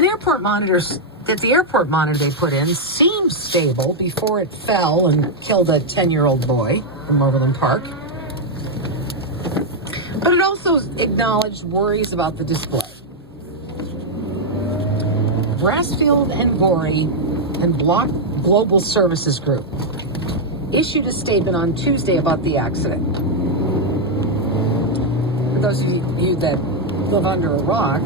The airport monitor they put in seemed stable before it fell and killed a 10-year-old boy from Overland Park. But it also acknowledged worries about the display. Brassfield and Gorey and Block Global Services Group issued a statement on Tuesday about the accident. For those of you that live under a rock,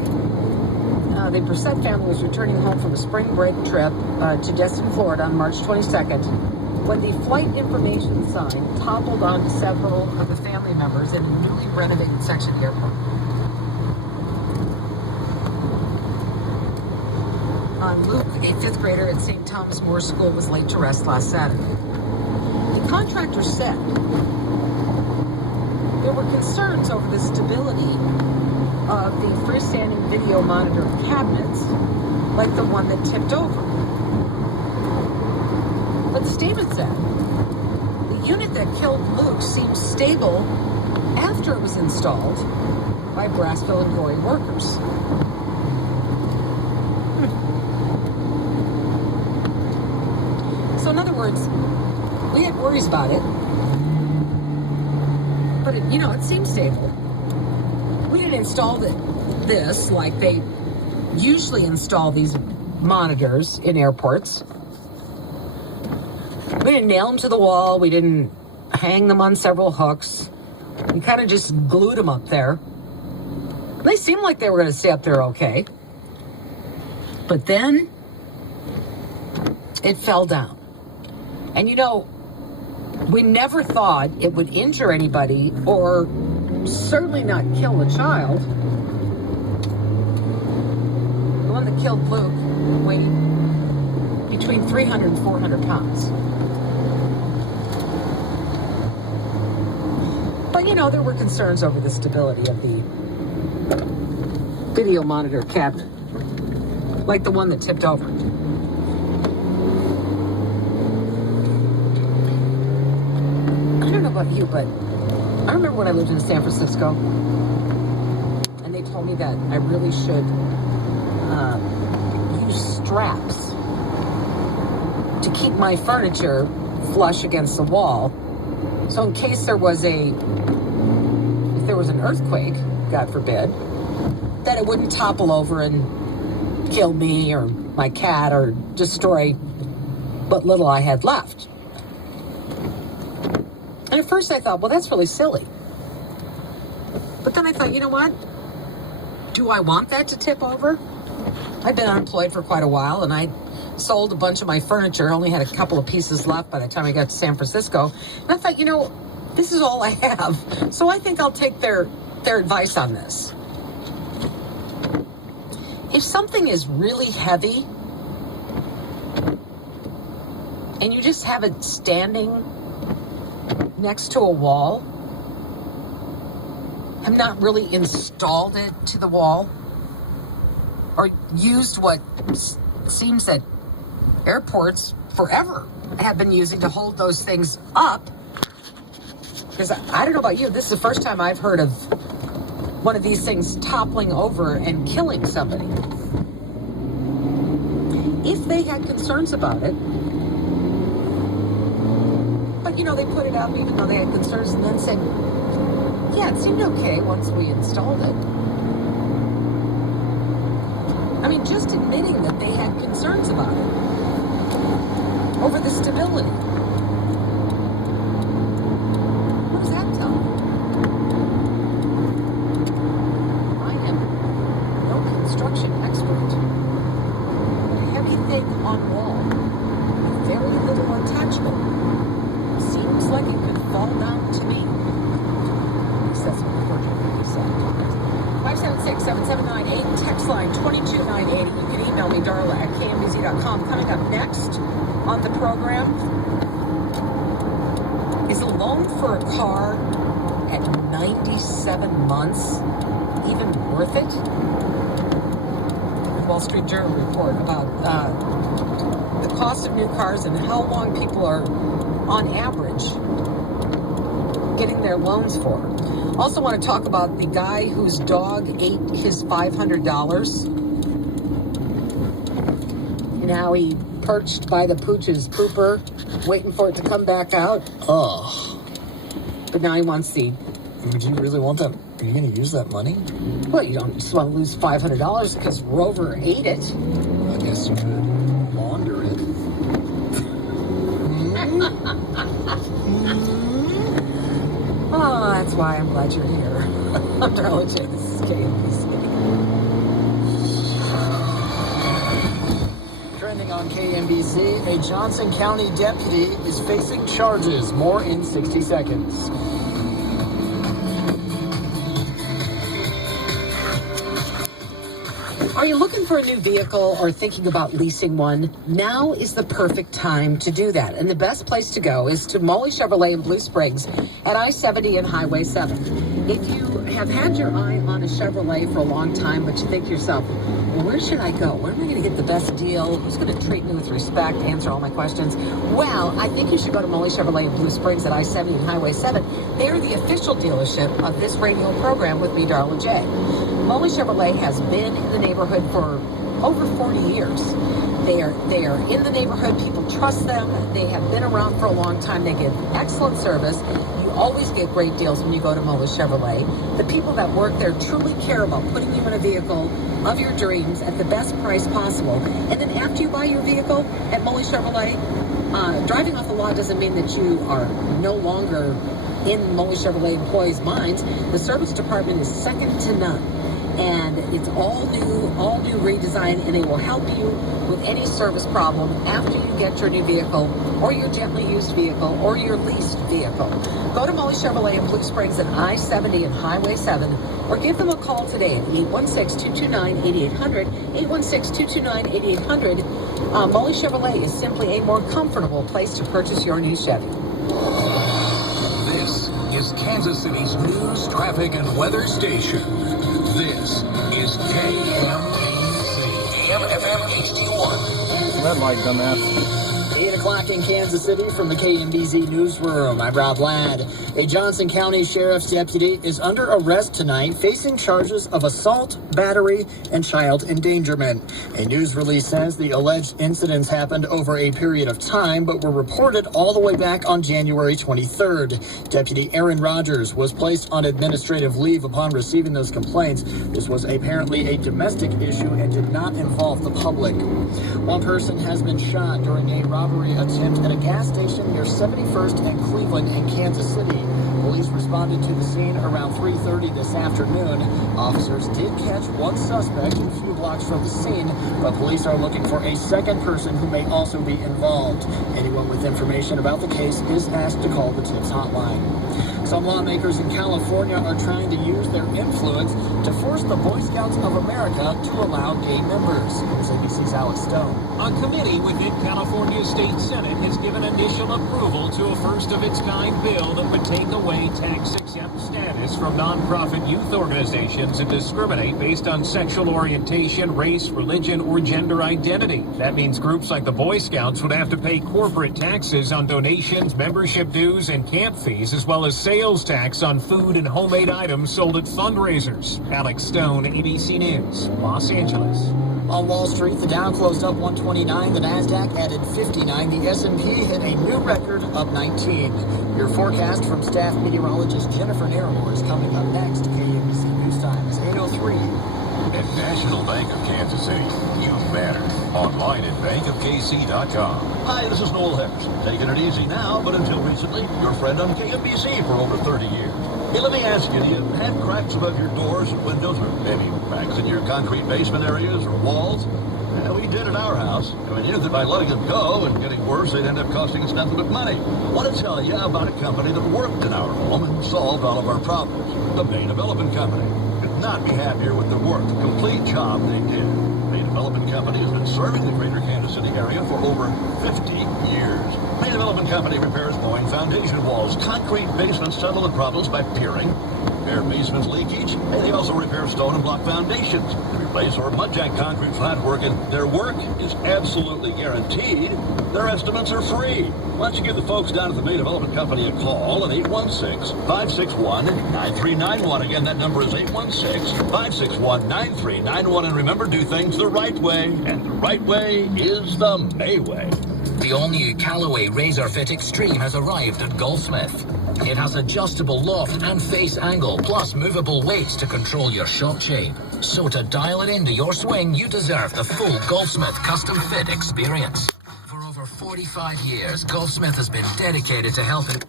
the Brissett family was returning home from a spring break trip to Destin, Florida on March 22nd when the flight information sign toppled onto several of the family members in a newly renovated section of the airport. Luke, a fifth grader at St. Thomas More School, was late to rest last Saturday. The contractor said there were concerns over the stability of the freestanding video monitor cabinets, like the one that tipped over. But the statement said the unit that killed Luke seemed stable after it was installed by Brassfield and Gorey workers. So in other words, we had worries about it, but it seemed stable. We didn't install this like they usually install these monitors in airports. We didn't nail them to the wall. We didn't hang them on several hooks. We kind of just glued them up there. They seemed like they were going to stay up there okay. But then it fell down. And we never thought it would injure anybody or certainly not kill a child. The one that killed Luke weighed between 300 and 400 pounds. But, there were concerns over the stability of the video monitor cabinet, like the one that tipped over. I don't know about you, but I remember when I lived in San Francisco, and they told me that I really should use straps to keep my furniture flush against the wall. So in case if there was an earthquake, God forbid, that it wouldn't topple over and kill me or my cat or destroy what little I had left. And at first I thought, well, that's really silly. But then I thought, you know what? Do I want that to tip over? I've been unemployed for quite a while, and I sold a bunch of my furniture. Only had a couple of pieces left by the time I got to San Francisco. And I thought, this is all I have. So I think I'll take their advice on this. If something is really heavy and you just have it standing next to a wall, have not really installed it to the wall or used what seems that airports forever have been using to hold those things up, because I don't know about you, this is the first time I've heard of one of these things toppling over and killing somebody. If they had concerns about it, but they put it up even though they had concerns, and then said, yeah, it seemed okay once we installed it. I mean, just admitting that they had concerns about it over the stability. What does that tell me? I am no construction expert, but a heavy thing on wall with very little attachment seems like it could fall down to me. That's what the 576-7798, text line 22980. You can email me, Darla, at kmbz.com. Coming up next on the program, is a loan for a car at 97 months even worth it? The Wall Street Journal report about the cost of new cars and how long people are, on average, getting their loans for. Also want to talk about the guy whose dog ate his $500. and how he perched by the pooch's pooper, waiting for it to come back out. Oh. But now he wants the... Would you really want that? Are you going to use that money? Well, you don't just want to lose $500 because Rover ate it. I guess you could launder it. Oh, that's why I'm glad you're here. I'm Darla J. This is KMBC. Trending on KMBC, a Johnson County deputy is facing charges. More in 60 seconds. Are you looking for a new vehicle or thinking about leasing one? Now is the perfect time to do that. And the best place to go is to Molly Chevrolet in Blue Springs at I-70 and Highway 7. If you have had your eye on a Chevrolet for a long time, but you think to yourself, well, where should I go? Where am I going to get the best deal? Who's going to treat me with respect, answer all my questions? Well, I think you should go to Molly Chevrolet in Blue Springs at I-70 and Highway 7. They're the official dealership of this radio program with me, Darla J. Molly Chevrolet has been in the neighborhood for over 40 years. They are in the neighborhood. People trust them. They have been around for a long time. They give excellent service. You always get great deals when you go to Molly Chevrolet. The people that work there truly care about putting you in a vehicle of your dreams at the best price possible. And then after you buy your vehicle at Molly Chevrolet, driving off the lot doesn't mean that you are no longer in Molly Chevrolet employees' minds. The service department is second to none. And it's all new redesign, and they will help you with any service problem after you get your new vehicle or your gently used vehicle or your leased vehicle. Go to Molly Chevrolet in Blue Springs at I-70 and Highway 7 or give them a call today at 816-229-8800, 816-229-8800. Molly Chevrolet is simply a more comfortable place to purchase your new Chevy. This is Kansas City's news, traffic, and weather station. This is KMBC, AM/FM HD1. Red light, dumbass. 8 o'clock in Kansas City from the KMBZ newsroom. I'm Rob Ladd. A Johnson County Sheriff's deputy is under arrest tonight, facing charges of assault, battery, and child endangerment. A news release says the alleged incidents happened over a period of time, but were reported all the way back on January 23rd. Deputy Aaron Rogers was placed on administrative leave upon receiving those complaints. This was apparently a domestic issue and did not involve the public. One person has been shot during a robbery attempt at a gas station near 71st and Cleveland in Kansas City. Police responded to the scene around 3:30 this afternoon. Officers did catch one suspect a few blocks from the scene, but police are looking for a second person who may also be involved. Anyone with information about the case is asked to call the TIPS hotline. Some lawmakers in California are trying to use their influence to force the Boy Scouts of America to allow gay members. Here's ABC's Alex Stone. A committee within California's state senate has given initial approval to a first-of-its-kind bill that would take away tax-exempt status from nonprofit youth organizations that discriminate based on sexual orientation, race, religion, or gender identity. That means groups like the Boy Scouts would have to pay corporate taxes on donations, membership dues, and camp fees, as well as sales tax on food and homemade items sold at fundraisers. Alex Stone, ABC News, Los Angeles. On Wall Street, the Dow closed up 129, the Nasdaq added 59, the S&P hit a new record up 19. Your forecast from staff meteorologist Jennifer Naramore is coming up next. KMBC News Time is 8:03. At National Bank of Kansas City, you matter. Online at bankofkc.com. Hi, this is Noel Harris. Taking it easy now, but until recently, your friend on KMBC for over 30 years. Hey, let me ask you, do you have cracks above your doors or windows, or maybe cracks in your concrete basement areas or walls? Yeah, we did at our house. I mean, you know that by letting them go and getting worse, they'd end up costing us nothing but money. I want to tell you about a company that worked in our home and solved all of our problems. The Bay Development Company. Could not be happier with the work, the complete job they did. Bay Development Company has been serving the greater Kansas City area for over 50 years. Bay Development Company repairs blowing foundation walls, concrete basements, settle the problems by piering, repair basements leakage, and they also repair stone and block foundations. They replace or mudjack concrete flat work, and their work is absolutely guaranteed. Their estimates are free. Why don't you give the folks down at the Bay Development Company a call at 816-561-9391. Again, that number is 816-561-9391. And remember, do things the right way, and the right way is the May way. The all-new Callaway Razor Fit Extreme has arrived at Golfsmith. It has adjustable loft and face angle, plus movable weights to control your shot shape. So to dial it into your swing, you deserve the full Golfsmith custom fit experience. For over 45 years, Golfsmith has been dedicated to helping